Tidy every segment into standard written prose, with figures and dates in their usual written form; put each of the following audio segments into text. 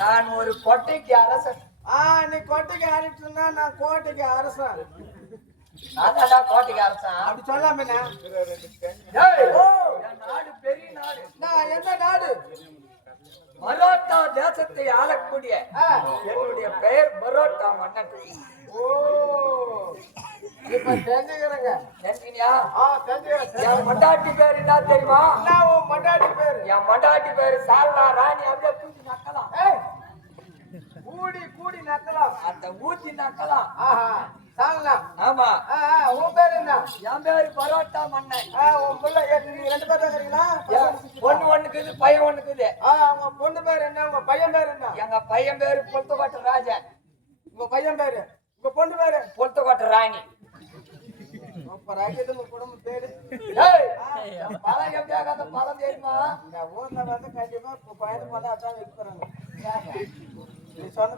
நான் ஒரு கொட்டைக்கு அரசன். நீ கொட்டைக்கு அரசுனா நான் கோட்டைக்கு அரசன். கோட்டைக்கு அரசன் அப்படி சொல்லாம நாடு பெரிய நாடு. நான் எந்த நாடு? மராட்டா தேசத்தை ஆளக்கூடிய என்னுடைய பெயர் மராட்டா மன்னன். இப்ப தெரிஞ்சுக்கிறேங்க. என் மண்டாட்டி பேர் என்ன தெரியுமா? மண்டாட்டி பேரு? என் மண்டாட்டி பேரு சாரதா ராணி. அப்படியே கூட்டி நக்கலாம். கூடி கூடி நக்கலாம். அந்த ஊத்தி நக்கலாம். ஆமா. உன் பேர் என்ன? என் பேரு பரோட்டா மன்னன். உன் பிள்ளை நீங்க 2 பேர் இருக்கிறீங்களா? பொண்ணு ஒண்ணுக்குது, பையன் ஒண்ணுக்குது. உங்க பொண்ணு பேர் என்ன? உங்க பையன் பேர் என்ன? எங்க பையன் பேரு பொல்த்தோட்ட ராஜன். உங்க பையன் பேரு? உங்க பொண்ணு பேரு? பொல்த்தோட்ட ராணி. உங்க குடும்பம் பேரு? பழம் எப்படியாகாத பழம் தெரியுமா? இந்த ஊர்ல வந்து கண்டிப்பா பையன் பார்த்தா அதான் வைக்கிறாங்க. நீ சொன்ன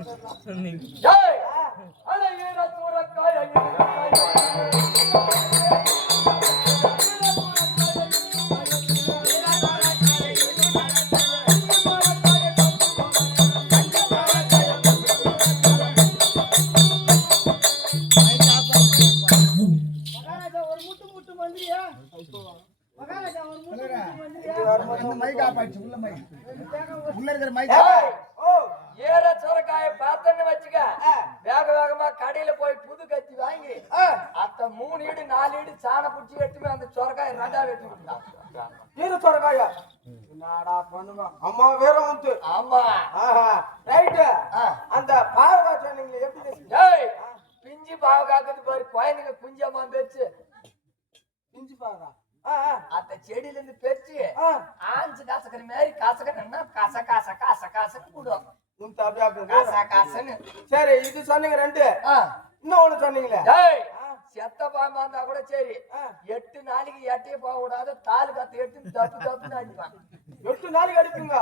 ஏற சொரக்காய பார்த்தன்னு வச்சுக்க, வேக வேகமா கடையில போய் புது கத்தி வாங்கி அத்த 3 ஈடு 4 ஈடு சாண புடிச்சு வெட்டுமே அந்த சொரக்காய 2ஆ வெட்டி விட்டான். ஈர சொரக்காயா? என்னடா பண்ணுங்க அம்மா வேற வந்து. ஆமா. ரைட். அந்த பாவகா சொன்னீங்களே எப்படி? பிஞ்சு பாவகாக்குது பாரு, குழந்தைங்க குஞ்சம்மா பெருச்சு. பிஞ்சு பாவகா அந்த செடியில இருந்து பெருச்சு ஆஞ்சு காசக்கிற மாதிரி காசக்கன்னா காச காச காச காசன்னு கூடும். காசா காசன்னு. சரி, இது சொன்னீங்க 2. இன்னும் ஒண்ணு சொன்னீங்களே, செத்த பாம்பா இருந்தா கூட சரி, 8 நாளைக்கு எட்டையே போக கூடாது. தாலு கத்து எடுத்து தப்பு தப்புன்னு அடிப்பான். 8 நாளைக்கு அடிப்பீங்க?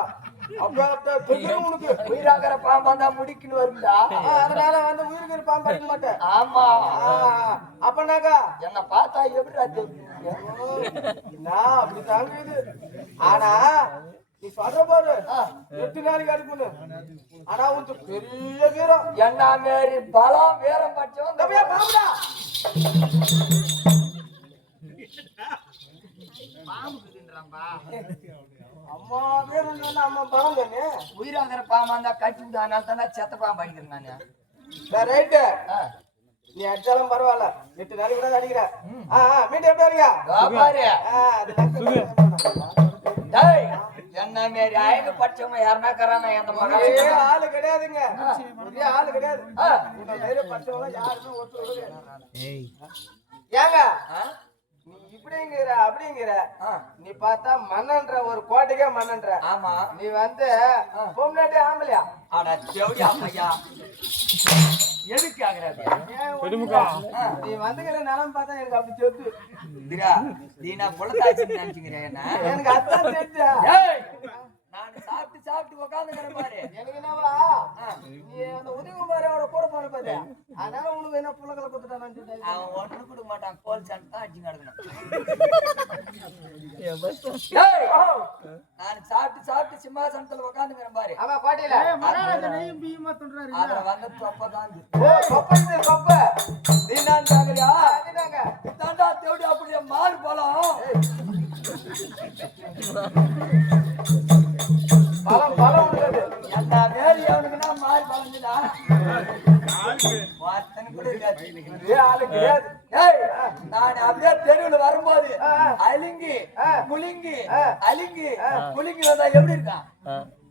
உனக்கு உயிராகிற பாம்பா இருந்தா முடிக்குன்னு வரும்டா. அதனால வந்து உயிருக்கிற பாம்பு அடிக்க மாட்டேன். ஆமா. அப்பனாக்கா என்ன பார்த்தா எப்படிடா தெரியும்? அப்படி தாங்குது. ஆனா நீ சொல்ற பாரு 8 நாளைக்கு அடிக்கணும். ஆனா உனக்கு பெரிய வீரம். என்ன மாரி பலம் வீரம் பட்சம் பாம்புடா. அம்மா வீரம் சொன்னா அம்மா பலம் தானே. உயிராகிற பாம்பா இருந்தா கட்டி விடு. அதனால தானே செத்த பாம்பு அடிக்கிறேன் நானு. ரைட்டு. நீ அடிச்சாலும் பரவாயில்ல, 8 நாளைக்கு கூட அடிக்கிற. மீண்டும் எப்படி அடிக்கா என்ன மாரி அழகு பட்சமா யாருன்னா கரானா எந்த ஆளு கிடையாதுங்க. ஆளு கிடையாது. பட்சம் யாருமே ஒத்து ஏங்க நீ இப்படிங்கிற அப்படிங்கிற. நீ பார்த்தா மன்னன்ற ஒரு கோட்டைக்கே மன்னன்ற. ஆமா. நீ வந்து பொம்னாட்டே ஆம்பளையா? ஆனா செவடியா ஐயா எதுக்கு ஆகுறாது? நீ வந்துக்கிற நிலம் பார்த்தா எனக்கு அப்படி செத்து நீ புலத்தாச்சுன்னு நினைச்சுக்கிறேன். எனக்கு அதான் தெரிஞ்சா. நான் சாப்பிட்டு சாப்பிட்டு உட்காந்துக்கிறேன் பாரு. எனக்கு என்னவா நீ அந்த உதயகுமாரோட கூட போன பாரு. அதனால உனக்கு என்ன புலகளை கொடுத்துட்டான். அவன் ஒண்ணு கொடுக்க மாட்டான். கோல் சாப்பிட்டு தான் அடிச்சு கிடக்கணும். நான் சாப்பிட்டு சாப்பிட்டு சிம்மாசனத்துல உட்காந்துக்கிறேன் பாரு. அவன் கோட்டையில அதுல வந்து தொப்பதான் தொப்ப நீதான் சாகரியா தாண்டா தேடி அப்படியே மாறு போலாம். பலம் பலம் உள்ளது. அந்த வேறு எவனுக்குன்னா மாறு பலங்குதா? நான் அப்படியே தெருவில் வரும்போது அலுங்கி முழுங்கி அலிங்கு குளிக்கு வந்தா எப்படி இருக்கான்?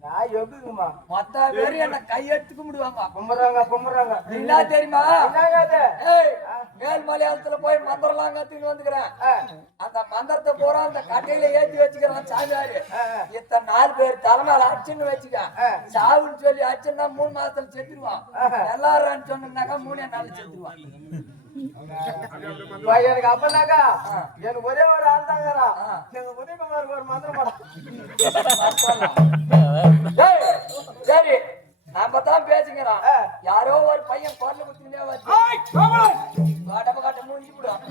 நான் எப்படிங்கம்மா மொத்த பேரும் என்ன கையெடுத்து கும்பிடுவாங்க. கும்பிடுறாங்க என்ன தெரியுமா? என்னங்க அது? ஏய், மேல் மலையாளத்துல போய் மந்திரம்லாம் கத்துக்கிட்டு வந்துக்கிறேன். அந்த மந்திரத்தை பூரா அந்த கட்டையில ஏத்தி வச்சுக்கிறான் சாமியாரு. இத்தனை 4 பேர் தலைமையில அச்சுன்னு வச்சுக்க. சாவுன்னு சொல்லி அச்சுன்னா 3 மாசத்துல செத்துருவான். எல்லாரும் சொன்னாக்கா 3 நாள் செத்துருவான். எனக்கு அப்பனாக்கா எனக்கு ஒரே ஒரு ஆள் தாங்கிறா. எங்க உதயகுமாருக்கு ஒரு மந்திரம் படம். சரி, நாம தான் பேசுங்கிறான். யாரோ ஒரு பையன் குரல் குத்தினே வச்சு காட்ட காட்ட மூஞ்சி விடும்.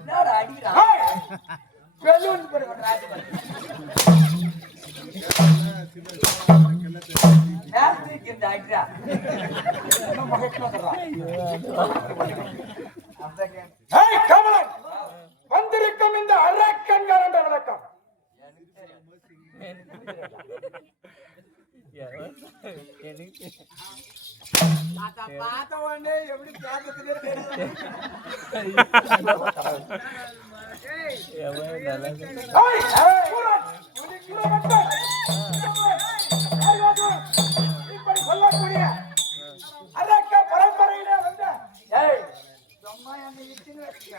என்னடா அடிக்கிறான்? பெல்லூன் போடுவான் ராஜபதி. நேரத்துக்கு இந்த அடிக்கிறா. வந்திருக்கும் இந்த அரக்கன்கார என்ற விளக்கம் பார்த்த உடனே எப்படி இப்படி சொல்லக்கூடிய அரக்க பரம்பரையிலே வந்த சும்மா என்னை இட்டுன்னு வச்சுக்க.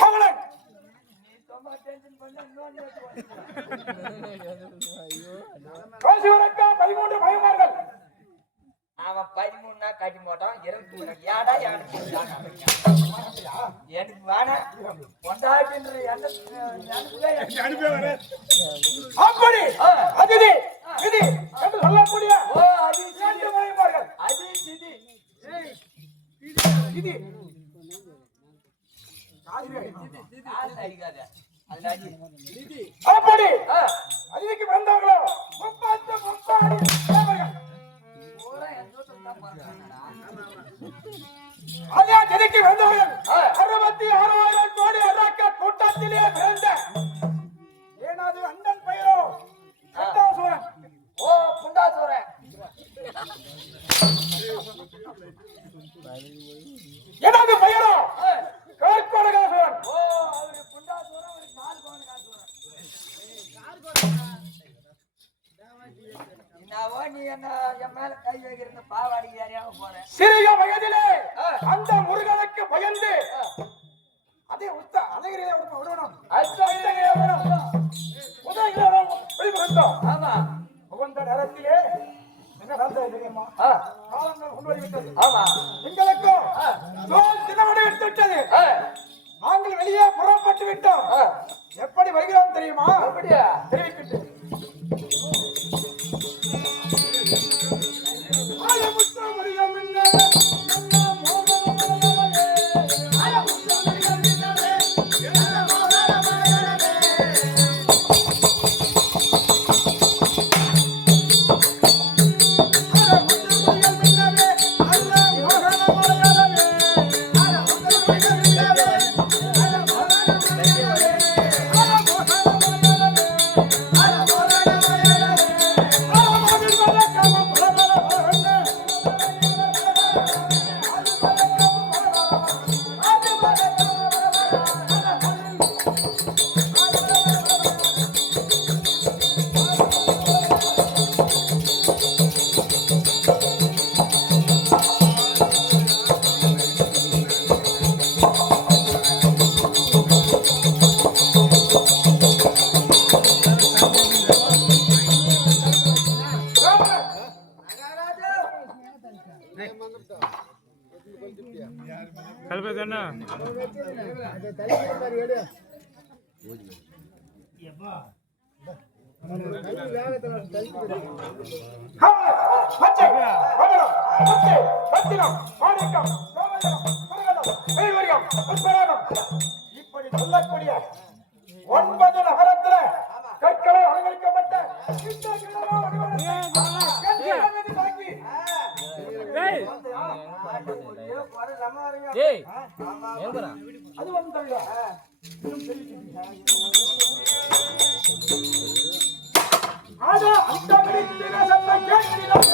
கமலன் கோசிவரக்கா 13 பயமார்கள். அவன் 13 காட்டி மாட்டான். 23 ஏடா எனக்கு வேணாம். கொண்டாட்டின்ற அப்படி அதிதி விதி என்று சொல்லக்கூடிய அது 2 பயமார்கள். அது சிதி விதி அடிக்காத. அது அடி. அப்படி அதிதிக்கு பிறந்தவர்களோ 30 தேவர்கள். அதே திதிக்கு பிறந்தவர்கள் 66,000 கோடி அரக்க கூட்டத்திலே பிறந்த ஏனாது அண்ணன் பெயரோ கண்டாசுரன். ஓ புண்டாசுரன். எனது பெயரோ கற்பனகாசுரன். ஓ அவரு புண்டாசுரன். அவரு 4 பவுன் காசுரன். என்னவோ நீ என்ன என் மேல கை வைக்கிற பாவாடி ஏறியாம போறேன். சிறிய வயதிலே அந்த முருகனுக்கு பயந்து அதே உத்த அழகிரியை விடணும் வெளிப்படுத்தோம். ஆமா உகந்த நேரத்திலே என்ன நடந்தது தெரியுமா? காலங்கள் கொண்டு வந்துவிட்டது. ஆமா எங்களுக்கும் தோல் தினமடை எடுத்து விட்டது. நாங்கள் வெளியே புறப்பட்டு விட்டோம். எப்படி வருகிறோம் தெரியுமா? அப்படியா? தெரிவிக்கிட்டு இப்படி சொல்லக்கூடிய 9 நகரத்துல கற்களை அலங்கரிக்கப்பட்ட சொல்லாதீங்க. டேய் ஆமா. எங்கடா அது வந்து தவிர ஆனா அந்த கிடைக்கிற சத்தம் கேட்கிறோம்.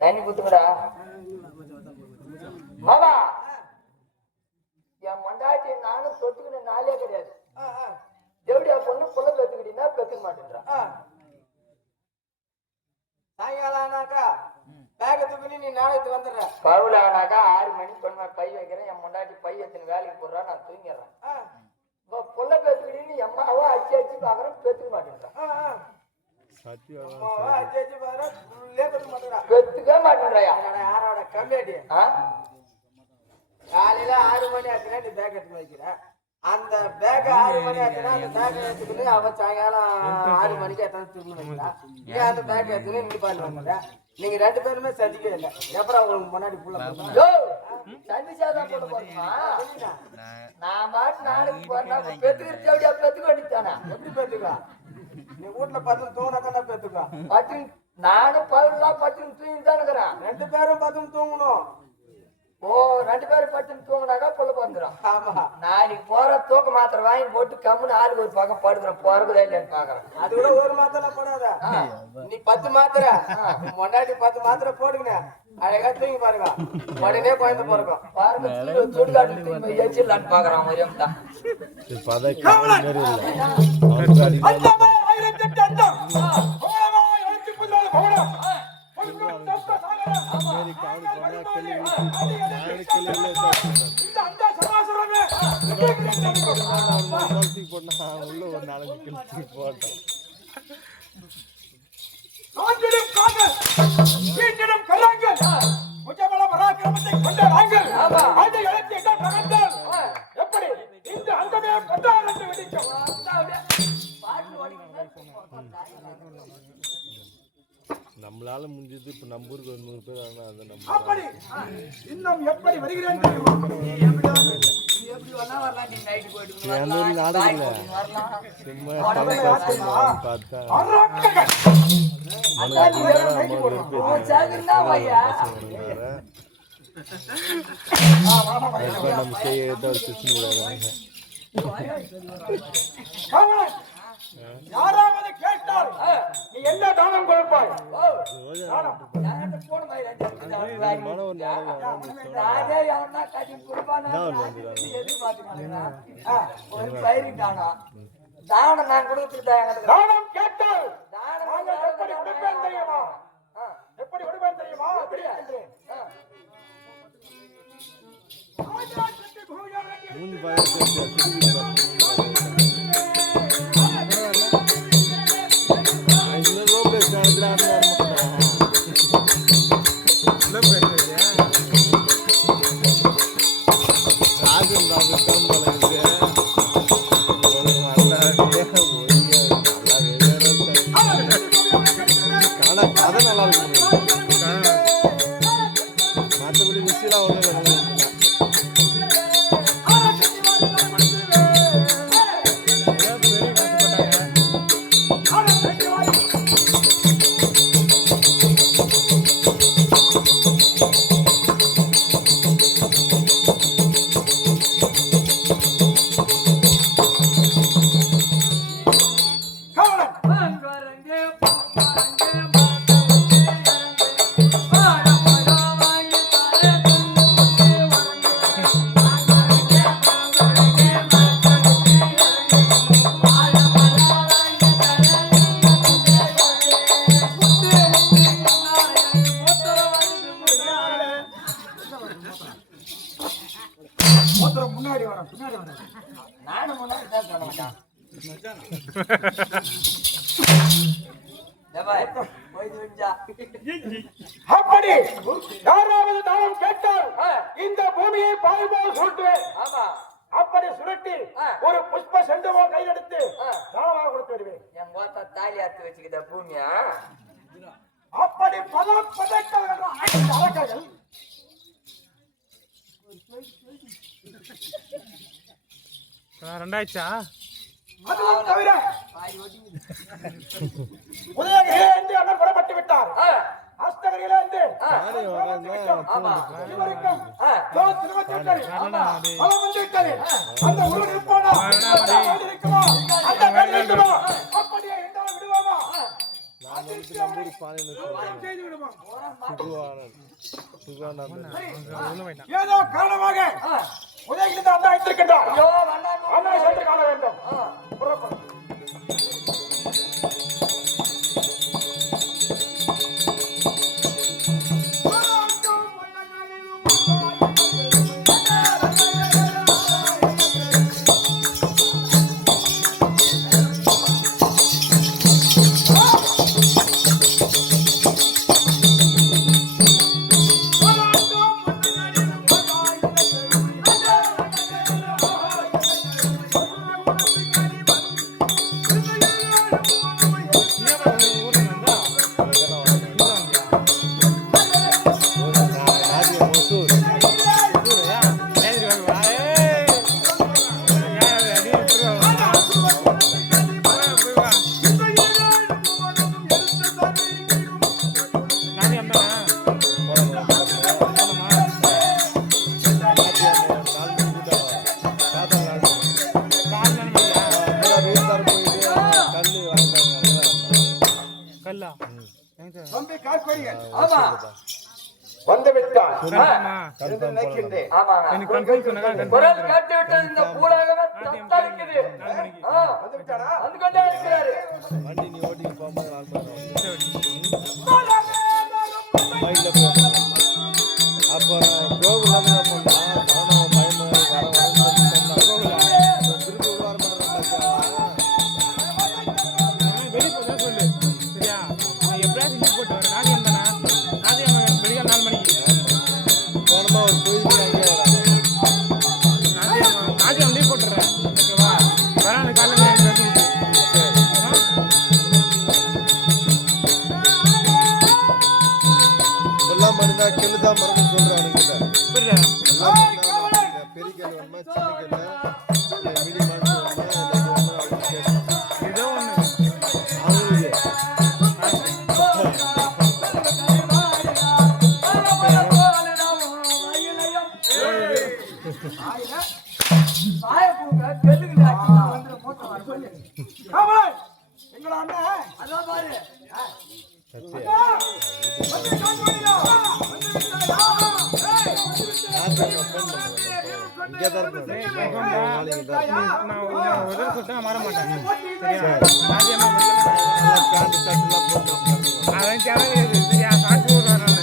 தண்ணி குத்துக்கடா மாமா. என் மண்டாட்டி நானும் தொட்டுக்கின நாளே கிடையாது. எப்படியா பொண்ணு புள்ள பெத்துக்கிட்டீங்கன்னா பெத்துக்க மாட்டேன்றா. சாயங்காலம் ஆனாக்கா பேக தூக்கி நீ நாளைக்கு வந்துடுற. பருவல ஆனாக்கா 6 மணிக்கு பொண்ணு பை வைக்கிறேன். என் மண்டாட்டி பை எத்தனை வேலைக்கு போடுறா, நான் தூங்கிடுறேன். இப்போ புள்ள பெத்துக்கிட்டீன்னு எம்மாவோ அடிச்சு அடிச்சு பாக்குறேன், பெத்துக்க மாட்டேன்றா. பெத்துக்க மாட்டேன்றாயா? யாரோட கம்மியாட்டி காலையில 6 மணி ஆச்சுன்னா நீ பேக் எடுத்து வைக்கிற. அந்த பேக் 6 மணி ஆச்சுன்னா அந்த பேக் எடுத்துக்கிட்டு அவன் சாயங்காலம் 6 மணிக்கு எத்தனை திரும்ப வைக்கிறா. நீ அந்த பேக் எடுத்துன்னு நீ பண்ணி வந்துடுற. நீங்க 2 பேருமே சந்திக்கவே இல்லை. எப்பறம் உங்களுக்கு முன்னாடி புள்ள சந்திச்சாதான் போட்டு போறோமா? நான் பாட்டு நாளைக்கு போறேன். பெத்துக்கிறது எப்படியா பெத்துக்க வேண்டியதானா? எப்படி பேத்துக்கா? நீ வீட்டுல பத்து தூங்கினா பேத்துக்கா. பத்து நானும் பருவலாம் பத்து தூங்கி தான் இருக்கிறேன். 2 பேரும் பத்து தூங்கணும். ஓ 2 பேரும் பத்து தூங்கினாக்கா புள்ள வந்துடும். ஆமா. நாளைக்கு போற தூக்க மாத்திரை வாங்கி போட்டு கம்முன்னு ஆளுக்கு ஒரு பக்கம் படுக்கிறேன். போறதா இல்லைன்னு பாக்குறேன். அது கூட ஒரு மாத்திரை போடாத. நீ 10 மாத்திரை முன்னாடி 10 மாத்திரை போடுங்க. அழகா தூங்கி பாருங்க. உடனே குழந்தை பிறக்கும். பாருங்க சுடுகாட்டு தூங்கி ஏச்சிடலான்னு பாக்குறான். ஒரேம் தான் எப்படி இந்த அந்தமே 10,000 வெடிக்கும். நம்மளால முடிஞ்சது. இப்ப நம்ம ஊருக்கு 100 பேர் ஆனா அதை நம்ம அப்படி இன்னும் எப்படி வருகிறேன் தெரியுமா? எப்படி வேணா வரலாம். நீ நைட்டு போயிட்டு நாடகம் சும்மா பார்த்தா நம்ம செய்ய யாராவது கேட்டால் நீ என்ன தானம் கொடுப்பாய்? தானம் நான் கொடுத்துட்டேன். தானம் கேட்டால் எப்படி கொடுப்பேன் தெரியுமா? எப்படி கொடுப்பேன் தெரியுமா? மூணு பாய் கதை நல்லா இருக்கும். மற்றபடி விஷயம் ஒண்ணு மூத்திரம் முன்னாடி வரும் பின்னாடி வரும். நானும் முன்னாடி தான் சொல்ல மாட்டான். போயிட்டு விட்டா. அப்படி யாராவது தானம் கேட்டால் இந்த பூமியை பாய்பால் சுருட்டுவேன். ஆமா, அப்படி சுருட்டி ஒரு புஷ்ப செண்டுவோ கையெடுத்து தானமாக கொடுத்து விடுவேன். என் மோத்த தாலி அறுத்து வச்சுக்கிட்ட பூமியா? அப்படி பல பதக்கங்கள் ரெண்டாயிடுச்சா? அதுவும் தவிர பாதி ஓட்டிங்க. உதயகிரியிலே இருந்து அண்ணன் புறப்பட்டு விட்டார். அஸ்தகிரியிலே இருந்து ஆமா, இதுவரைக்கும் பலம் வந்து விட்டது. அந்த ஊர் இருப்போனா இருக்குமா? அந்த பெண் இருக்குமா? அப்படியே என்றால் விடுவோமா? செய்து விடுவோம். ஏதோ காரணமாக உதயகிரி அண்ணா வைத்திருக்கின்றார். ஐயோ அண்ணா, அண்ணா சென்று காண வேண்டும். புறப்படு. தம்பி கார்பேரியன் ஆமா வந்து விட்டார். நினைக்கின்றேன். குரல் கேட்டு விட்டது. இந்த பூலகமே தத்தளிக்குது. வந்து விட்டாரா? வந்து கொண்டே இருக்கிறாரு. வண்டி நீ ஓட்டி போகும்போது அப்போ கோகுலம் என்ன பண்ணா சரணம் பயமா திருப்பி உருவார வெளியே போதான் சொல்லு. சரியா? நான் எப்படியாச்சும் லீவ் போட்டு வரேன். நாளைக்கு வந்தேனா? நாளைக்கு வெளியே 4 மணிக்கு போனமா ஒரு கோயிலுக்கு நாளைக்கு லீவ் போட்டுறேன். ஓகேவா? வராது காலையில் எல்லாம் மனிதா கெழுதான் மறந்து சொல்றான். புரியல? பெரிய கேள்வி வேணுமா சின்ன கேள்வி மிடி மாட்டு ஏதோ ஒன்று எங்களோட அண்ணன் அதான் பாரு. நான் உதவி கொடுத்தா மாற மாட்டேன். சரியா? அதான் தேவையில்லை. சரியா? காசு விடுறேன் நான்.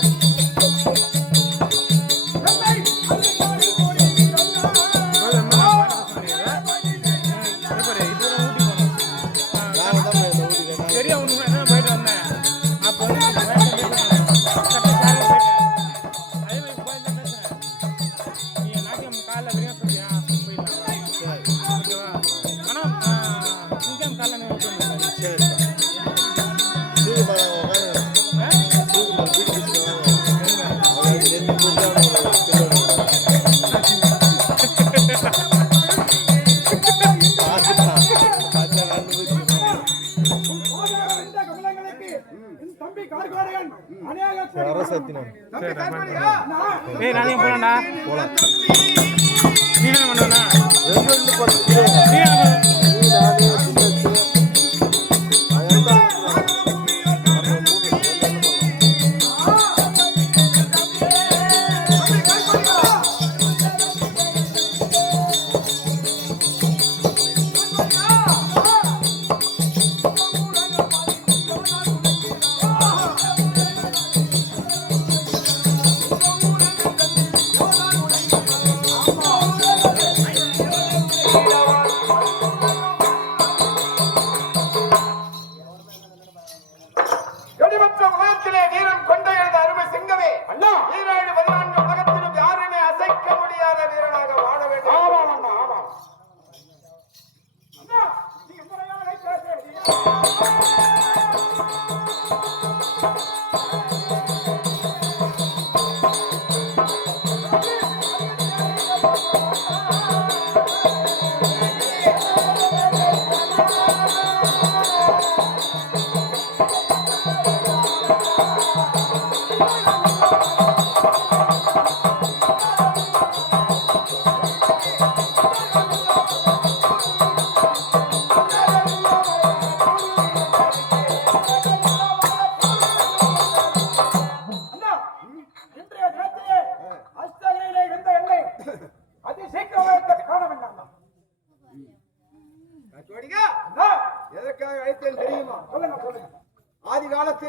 சரியா? ஒன்று என்ன போயிட்டு வந்தேன். அப்போ காலைல வெளியே சொல்லியா போயிடலாம். ஓகேவா? ஆனால் சிங்கம் காலைல தம்பி கார்காரன் அநியாயத்தை நானே போலாம்டா. போலாம். நீ என்ன பண்ணுவா? ரெண்டு பத்து நீ என்ன பண்ணுவ? கார்காரன்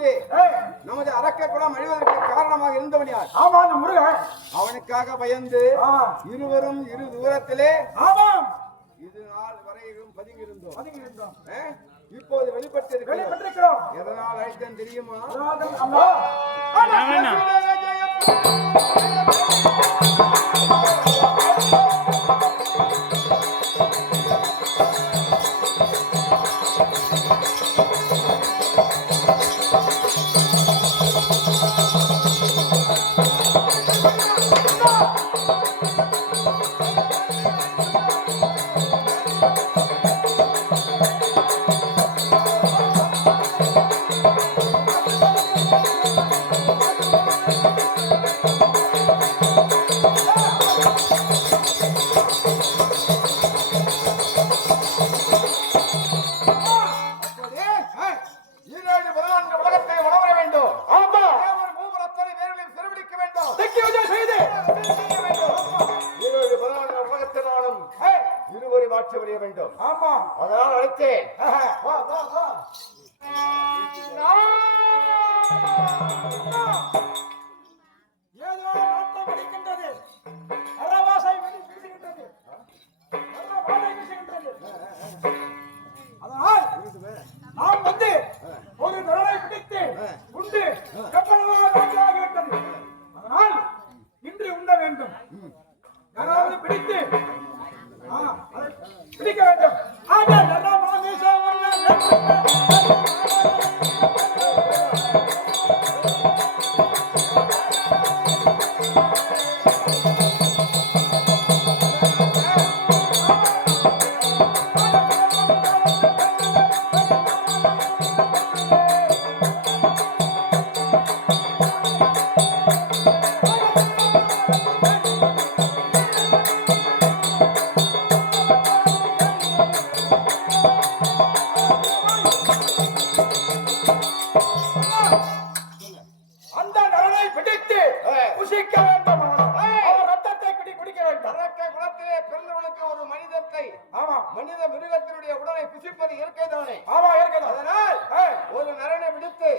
காலத்திலே நமது அரக்க குலம் அழிவதற்கு காரணமாக இருந்தவன் யார்? ஆமா, அந்த முருகன். அவனுக்காக பயந்து இருவரும் இரு தூரத்திலே ஆமாம், இது நாள் வரையிலும் பதுங்கியிருந்தோம். இருந்தோம். இப்போது வெளிப்பட்டிருக்கிறோம். வெளிப்பட்டிருக்கிறோம். எதனால் அழைத்தேன் தெரியுமா? அம்மா, ஈரேழு 14 உலகத்தை உணர வேண்டும். ஆமா, தேவர் மூவர் அத்தனை பேர்களையும் சிறுபிடிக்க வேண்டும். தெற்கு விஜயம் செய்து ஈரேழு 14 உலகத்தினாலும் இருவரை மாற்றி வரைய வேண்டும். ஆமா, அதனால் அழைத்தேன். வா வா வா. ஏதோ நாட்டம் அடிக்கின்றது. அரவாசை வீசுகின்றது. அரவாசை வீசுகின்றது. அதனால் நாம் வந்து ஒரு நரனை பிடித்து உண்டு கப்பலமாக நாட்டாகிவிட்டது. அதனால் இன்று உண்ண வேண்டும். யாராவது பிடித்து அதை பிடிக்க வேண்டும். ஆக அந்த நரனை பிடித்து புசிக்க வேண்டும். அவர் ரத்தத்தை குடிக்க வேண்டும். அரக்க குலத்திலே பிறந்தவனுக்கு ஒரு மனிதத்தை ஆமா, மனித மிருகத்தினுடைய உடலை புசிப்பது இயற்கைதானே. ஆமா, இருக்கிறது. அதனால் ஒரு நரனை விடுத்து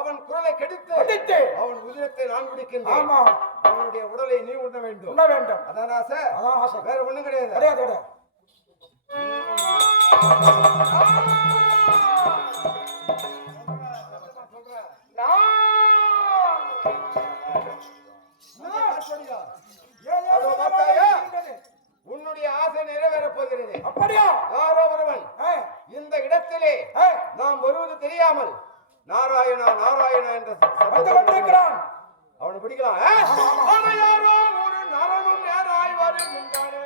அவன் குரலை கடித்து அவன் உதிரத்தை நான் குடிக்கின்றேன். ஆமா, அவனுடைய உடலை நீ உண்ண வேண்டும். உண்ண வேண்டும். அதான் ஆசை. அதான் ஆசை. வேற ஒண்ணும் கிடையாது. கிடையாது, கிடையாது. அதோ பார்த்தாயா? உன்னுடைய ஆசை நிறைவேறப் போகிறது. அப்படியா? யாரோ ஒருவன் இந்த இடத்திலே நாம் வருவது தெரியாமல் நாராயணா நாராயணா என்ற வந்து கொண்டிருக்கிறான். அவனை பிடிக்கலாம். அவன் யாரோ ஒரு நரனும் நேராய் வருகின்றானே.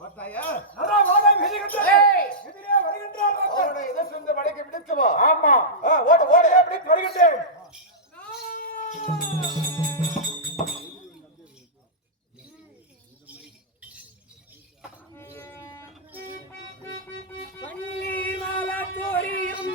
பார்த்தாயா? எதிரே வருகின்றான். அவனை எதிர்த்து படைக்கு விடுத்து வா. ஆமா, ஓடு ஓடு. எப்படி வருகின்றேன். பன்னீர் மாலா தோரியும்